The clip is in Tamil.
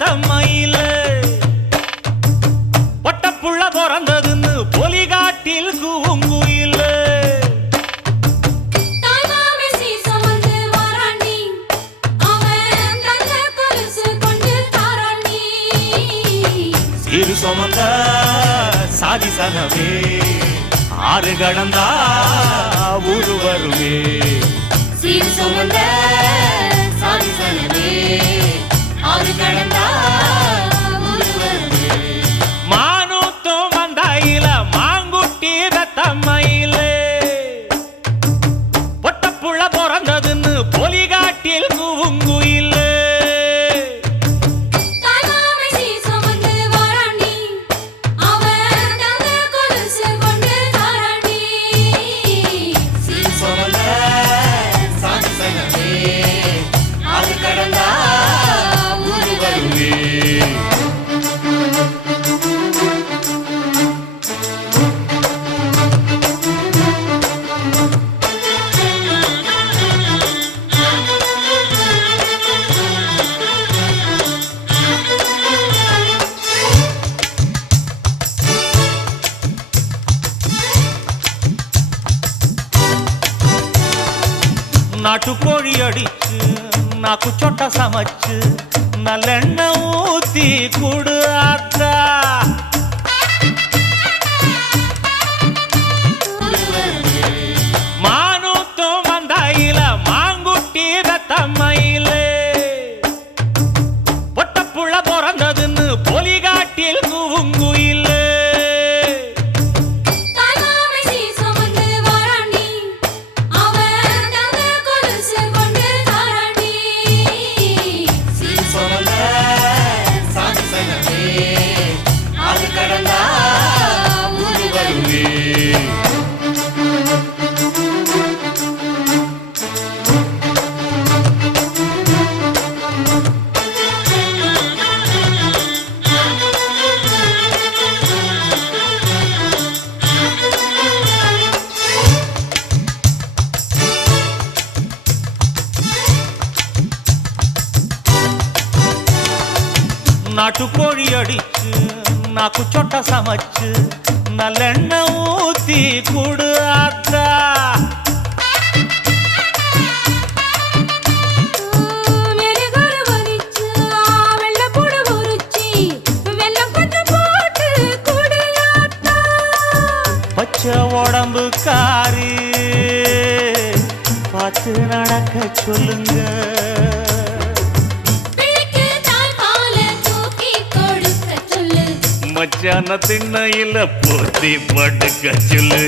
தம்மையில பொட்டப்புள்ள பிறந்ததுன்னு பொலிகாட்டில் கூங்குயில சீரு சுமந்த சாதி சனவே ஆறு கடந்தா ஊரு வருவே சீரு சுமந்த சாதி சனவே ஆறு கடந்தா ஊரு வருவே மானூத்தும் வந்தாயில மாங்குட்டி தம்மையில பொட்டப்புள்ள பிறந்ததுன்னு பொலிகாட்டில் கூங்குயில நாட்டுக்கோழி அடிச்சு நாக்கு சொட்ட சமைச்சு நல்லெண்ணெய் ஊத்தி குடு ஆத்தா மானூத்தும் வந்தாயில மாங்குட்டி தம்மையில பொட்டப்புள்ள பிறந்ததுன்னு பொலிகாட்டில் கூங்குயில நாட்டுக்கோழி அடிச்சு நாக்கு சொட்ட சமைச்சு நல்லெண்ணெய் ஊத்தி குடு ஆத்தா பச்சை உடம்பு காரி பார்த்து நடக்க சொல்லுங்க மச்சான திண்ணையில போத்தி படுக்க சொல்லு